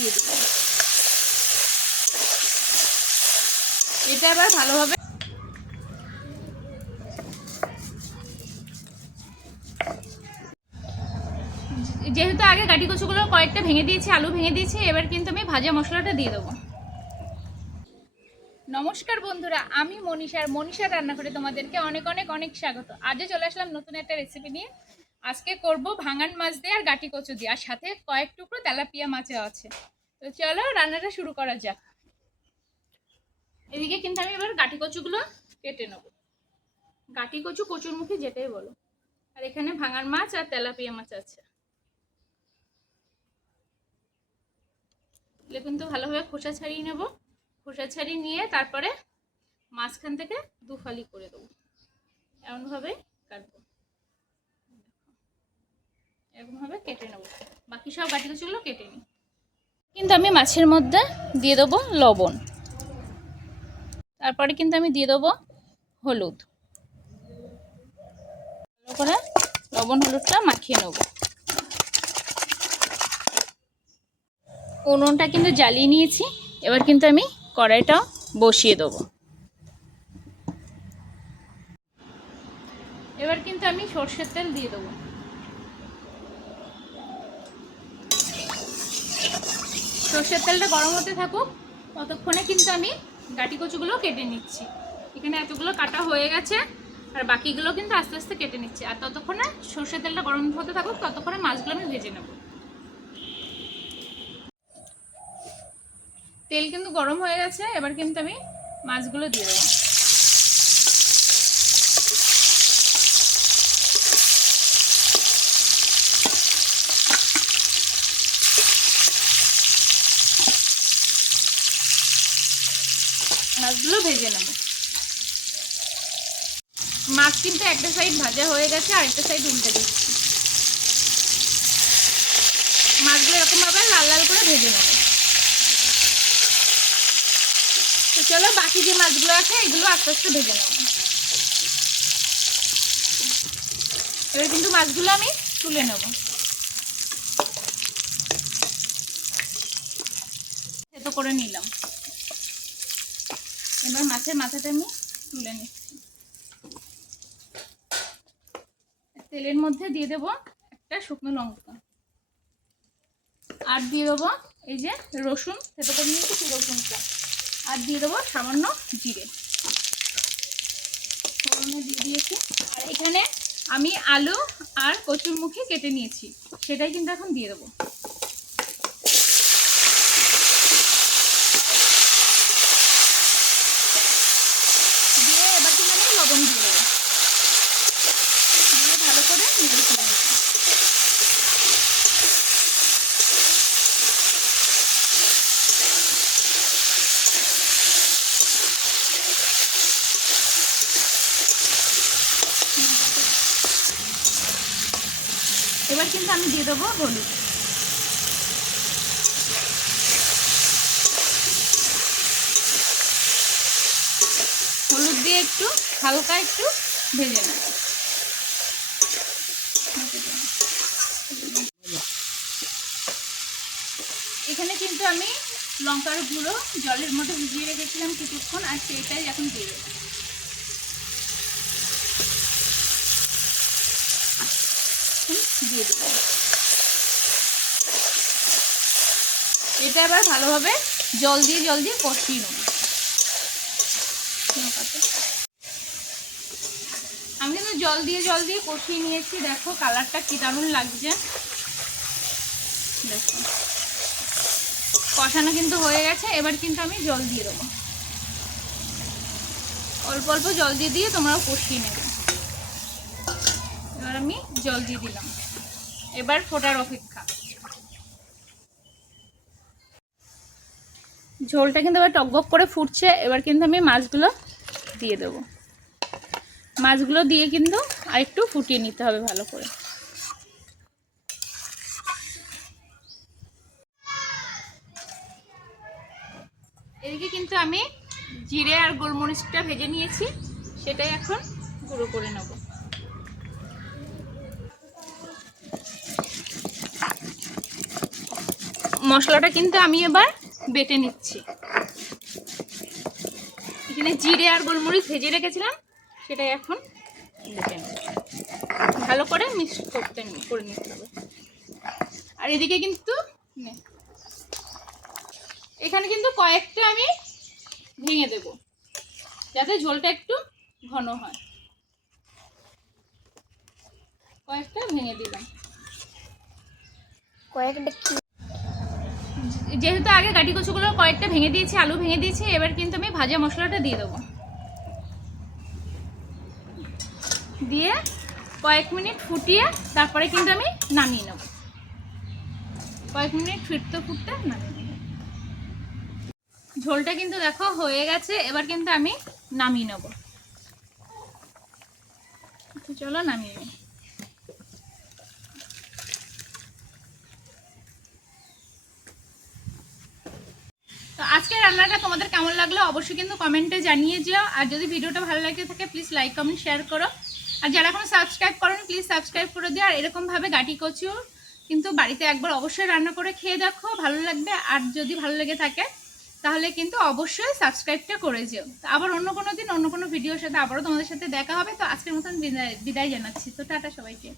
দিয়ে দিলাম এটা এবার ভালোভাবে যেহেতু আগে গাটি কচুগুলো কয়েকটা ভেঙে দিয়েছি, আলু ভেঙে দিয়েছি, এবার কিন্তু আমি ভাজা মশলাটা দিয়ে দেবো। নমস্কার বন্ধুরা, আমি মনীষার মনীষার রান্না করে তোমাদেরকে অনেক অনেক অনেক স্বাগত। আজও চলে আসলাম নতুন একটা রেসিপি নিয়ে। আজকে করব ভাঙান মাছ দিয়ে আর গাটি কচু দিয়ে, আর সাথে কয়েক টুকরো তেলাপিয়া মাছও আছে। তো চলো রান্নাটা শুরু করা যাক। এদিকে কিন্তু আমি এবার গাটি কচুগুলো কেটে নেব। গাটি কচু কচুর মুখে যেটাই বলো। আর এখানে ভাঙার মাছ আর তেলাপিয়া মাছ আছে। এগুলো কিন্তু ভালোভাবে খোসা ছাড়িয়ে নেব। খোসা ছাড়িয়ে নিয়ে তারপরে মাঝখান থেকে দুফালি করে দেবো। এমনভাবে কাটবো। এরকমভাবে কেটে নেব। বাকি সব গাটি কচুগুলো কেটে নিই। কিন্তু আমি মাছের মধ্যে দিয়ে দেবো লবণ। তারপরে কিন্তু আমি দিয়ে দেবো হলুদ। ভালো করে লবণ হলুদটা মাখিয়ে নেব। উনুনটা কিন্তু জ্বালিয়ে নিয়েছি। এবার কিন্তু আমি কড়াইটা বসিয়ে দেবো। এবার কিন্তু আমি সর্ষের তেল দিয়ে দেবো। সর্ষের তেলটা গরম হতে থাকুক, ততক্ষণে কিন্তু আমি গাটি কচুগুলো কেটে নিচ্ছি। এখানে এতগুলো কাটা হয়ে গেছে, আর বাকিগুলো কিন্তু আস্তে আস্তে কেটে নিচ্ছি। আর ততক্ষণে সর্ষের তেলটা গরম হতে থাকুক, ততক্ষণে মাছগুলো আমি ভেজে নেব। তেল কিন্তু গরম হয়ে গেছে, এবার কিন্তু আমি মাছগুলো দিয়ে দেবো। মাছগুলো ভেজে নেব। মাছ কিন্তু একটা সাইড ভাজা হয়ে গেছে আর একটা সাইড উল্টে দিচ্ছি। মাছগুলো এরকমভাবে লাল লাল করে ভেজে নেব। তো চলো বাকি যে মাছগুলো আছে, এগুলো আস্তে আস্তে ভেজে নেব। এবার কিন্তু মাছগুলো আমি তুলে নেব। করে নিলাম। এবার মাছের মাথাটা আমি তুলে নিচ্ছি। তেলের মধ্যে দিয়ে দেব একটা শুকনো লঙ্কা। আর দিয়ে দেবো এই যে রসুন সেটা করে নিয়েছি রসুনটা। আর দিয়ে দেবো সামান্য জিরে। দিয়ে দিয়েছি। আর এখানে আমি আলু আর কচুর মুখে কেটে নিয়েছি। সেটাই কিন্তু এখন দিয়ে দেবো দিয়ে এবার কিন্তু আমি লবণ দিয়ে দেবো দিয়ে ভালো করে নেড়ে ফেলে নিচ্ছি এবার কিন্তু আমি দিয়ে দেবো হলুদ। হলুদ দিয়ে একটু হালকা একটু ভেজে নেব। এখানে কিন্তু আমি লঙ্কার গুঁড়ো জলের মধ্যে ভিজিয়ে রেখেছিলাম কিছুক্ষণ, আর সেইটাই এখন দিয়ে দেবো। দিয়ে দেবো। এটা এবার ভালোভাবে জল দিয়ে জল দিয়ে কষিয়ে নেব। আমি কিন্তু জল দিয়ে জল দিয়ে কষিয়ে নিয়েছি। দেখো, কালারটা কি দারুণ লাগছে। দেখো। কষানো কিন্তু হয়ে গেছে। এবার কিন্তু আমি জল দিয়ে দেবো। অল্প অল্প জল দিয়ে দিয়ে তোমরাও কষিয়ে নেবে। এবার আমি জল দিয়ে দিলাম। এবার ফোটার অপেক্ষা। ঝোলটা কিন্তু এবার টকবক করে ফুটছে, এবার কিন্তু আমি মাছগুলো দিয়ে দেবো। মাছগুলো দিয়ে কিন্তু আরেকটু ফুটিয়ে নিতে হবে ভালো করে। এদিকে কিন্তু আমি জিরে আর গোলমরিচটা ভেজে নিয়েছি, সেটাই এখন গুঁড়ো করে নেব। মশলাটা কিন্তু আমি এবার বেটে নিচ্ছি। এখানে জিরে আর গোলমরিচ ভেজে রেখেছিলাম, সেটাই এখন বেটে ভালো করে মিক্স করতে করে নিতে হবে। আর এদিকে কিন্তু। এখানে কিন্তু কয়েকটা আমি ভেঙে দেব, যাতে ঝোলটা একটু ঘন হয়। কয়েকটা ভেঙে দিলাম। কয়েকটা কি? যেহেতু আগে গাটি কচুগুলো কয়েকটা ভেঙে দিয়েছি, আলু ভেঙে দিয়েছি, এবার কিন্তু আমি ভাজা মশলাটা দিয়ে দেবো। দিয়ে কয়েক মিনিট ফুটিয়ে তারপরে কিন্তু আমি নামিয়ে নেব। কয়েক মিনিট ফুটতে ফুটতে নামিয়ে নেব। ঝোলটা কিন্তু দেখো হয়ে গেছে, এবার কিন্তু আমি নামিয়ে নেব। চলো নামিয়ে নিই। তো আজকের রান্নাটা তোমাদের কেমন লাগল অবশ্যই কিন্তু কমেন্টে জানিয়ে যেও। আর যদি ভিডিওটা ভালো লাগে থাকে প্লিজ লাইক কমেন্ট শেয়ার করো। আর যারা এখনও সাবস্ক্রাইব করোনি প্লিজ সাবস্ক্রাইব করে দিও। আর এরকমভাবে গাটি কচু কিন্তু বাড়িতে একবার অবশ্যই রান্না করে খেয়ে দেখো, ভালো লাগবে। আর যদি ভালো লেগে থাকে, তাহলে কিন্তু অবশ্যই সাবস্ক্রাইবটা করে যেও। তো আবার অন্য কোনো দিন, অন্য কোনো ভিডিওর সাথে আবারও তোমাদের সাথে দেখা হবে। তো আজকের মতন বিদায় বিদায় জানাচ্ছি। তো টাটা সবাইকে।